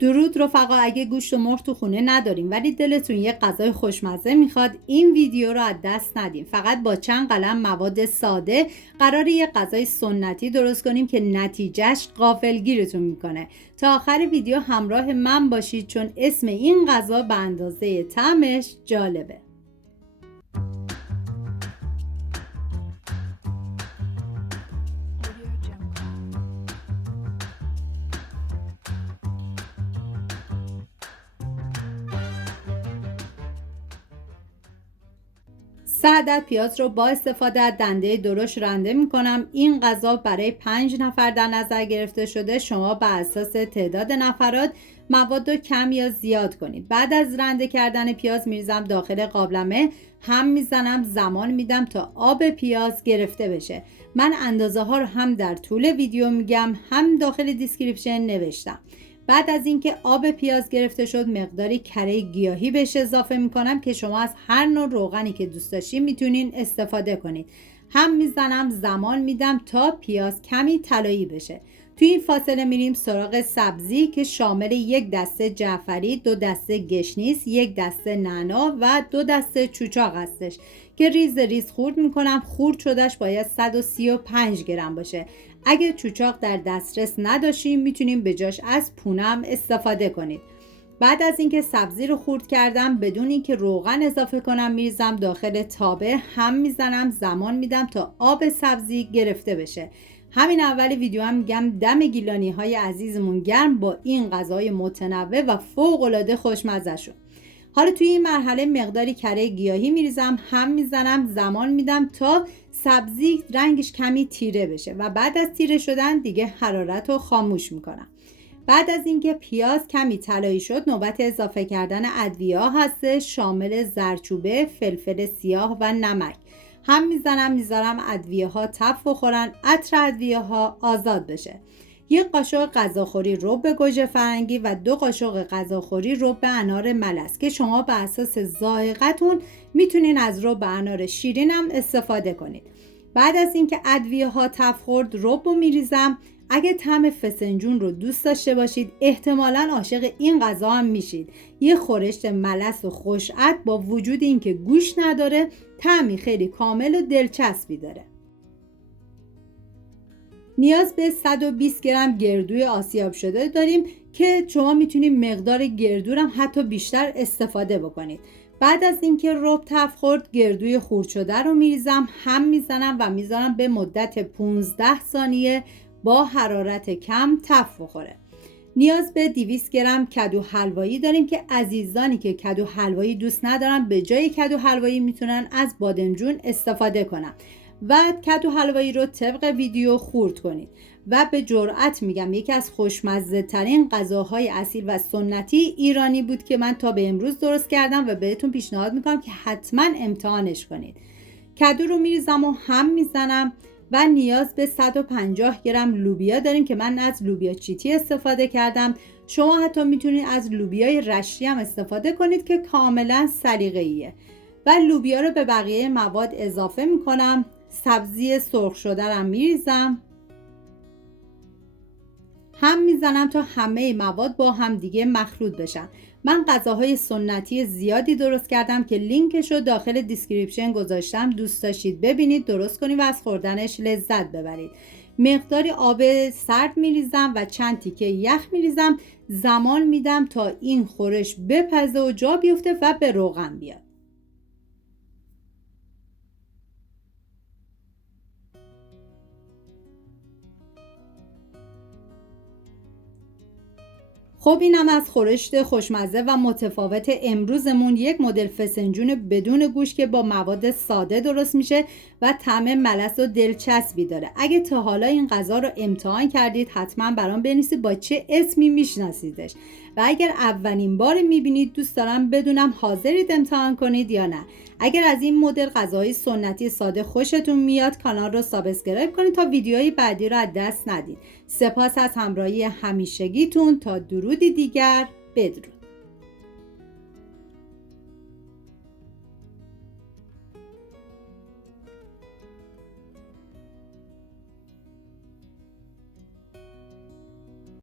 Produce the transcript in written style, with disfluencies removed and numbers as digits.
درود رفقا، اگه گوشت و مرغ تو خونه نداریم ولی دلتون یه غذای خوشمزه میخواد، این ویدیو رو از دست ندیم. فقط با چند قلم مواد ساده قراره یه غذای سنتی درست کنیم که نتیجهش غافلگیرتون میکنه. تا آخر ویدیو همراه من باشید چون اسم این غذا به اندازه طعمش جالبه. سه عدد پیاز رو با استفاده از دنده درشت رنده میکنم. این غذا برای 5 نفر در نظر گرفته شده. شما بر اساس تعداد نفرات مواد رو کم یا زیاد کنید. بعد از رنده کردن پیاز میریزم داخل قابلمه، هم میزنم، زمان میدم تا آب پیاز گرفته بشه. من اندازه ها رو هم در طول ویدیو میگم، هم داخل دیسکریپشن نوشتم. بعد از اینکه آب پیاز گرفته شد مقداری کره گیاهی بهش اضافه میکنم که شما از هر نوع روغنی که دوست داشتین میتونین استفاده کنید. هم میزنم، زمان میدم تا پیاز کمی طلایی بشه. توی این فاصله میریم سراغ سبزی که شامل 1 دسته جعفری، 2 دسته گشنیز، 1 دسته نعنا و 2 دسته چوچاق هستش که ریز ریز خورد میکنم. خورد شدهش باید 135 گرم باشه. اگه چوچاق در دسترس نداشتیم میتونیم به جاش از پونم استفاده کنید. بعد از اینکه سبزی رو خورد کردم بدون اینکه روغن اضافه کنم میریزم داخل تابه، هم میزنم، زمان میدم تا آب سبزی گرفته بشه. همین اول ویدیو هم میگم دم گیلانی های عزیزمون گرم با این غذای متنوع و فوق العاده خوشمزه شد. حالا توی این مرحله مقداری کره گیاهی میریزم، هم میزنم، زمان میدم تا سبزی رنگش کمی تیره بشه و بعد از تیره شدن دیگه حرارت رو خاموش میکنم. بعد از اینکه پیاز کمی طلایی شد نوبت اضافه کردن ادویه‌ها هست، شامل زردچوبه، فلفل سیاه و نمک. هم میزنم، میذارم ادویه‌ها تف بخورن، عطر ادویه‌ها آزاد بشه. 1 قاشق غذاخوری رب گوجه فرنگی و 2 قاشق غذاخوری رب انار ملس که شما به اساس ذائقتون میتونین از رب انار شیرین هم استفاده کنید. بعد از اینکه ادویه‌ها تف خورد رب رو میریزم. اگه طعم فسنجون رو دوست داشته باشید احتمالاً عاشق این غذا هم میشید. یه خورشت ملس و خوش‌عطر با وجود اینکه گوشت نداره طعمی خیلی کامل و دلچسبی داره. نیاز به 120 گرم گردوی آسیاب شده داریم که شما میتونید مقدار گردو هم حتی بیشتر استفاده بکنید. بعد از اینکه رب تف خورد گردوی خورد شده رو میریزم، هم میزنم و میذارم به مدت 15 ثانیه با حرارت کم تف بخوره. نیاز به 200 گرم کدو حلوایی داریم که عزیزانی که کدو حلوایی دوست ندارن به جای کدو حلوایی میتونن از بادمجون استفاده کنن و کدو حلوایی رو طبق ویدیو خورد کنید. و به جرئت میگم یکی از خوشمزه ترین غذاهای اصیل و سنتی ایرانی بود که من تا به امروز درست کردم و بهتون پیشنهاد میکنم که حتما امتحانش کنید. کدو رو میریزم و هم میزنم و نیاز به 150 گرم لوبیا داریم که من از لوبیا چیتی استفاده کردم. شما حتی میتونید از لوبیای رشتی هم استفاده کنید که کاملا سلیقه‌ایه. و لوبیا رو به بقیه مواد اضافه میکنم. سبزی سرخ شده رو میریزم، هم میزنم تا همه مواد با هم دیگه مخلوط بشن. من غذاهای سنتی زیادی درست کردم که لینکش رو داخل دیسکریپشن گذاشتم. دوست داشتید ببینید، درست کنید و از خوردنش لذت ببرید. مقداری آب سرد میریزم و چند تیکه یخ میریزم. زمان میدم تا این خورش بپزه و جا بیفته و به روغن بیاد. خب اینم از خورشت خوشمزه و متفاوت امروزمون، یک مدل فسنجون بدون گوشت که با مواد ساده درست میشه و طعم ملس و دلچسبی داره. اگه تا حالا این غذا رو امتحان کردید حتما برام بنویسید با چه اسمی میشناسیدش و اگر اولین بار میبینید دوست دارم بدونم حاضرید امتحان کنید یا نه. اگر از این مدل غذاهای سنتی ساده خوشتون میاد کانال رو سابسکرایب کنید تا ویدیوهای بعدی رو از دست ندید. سپاس از همراهی همیشگیتون. تا درودی دیگر، بدرود.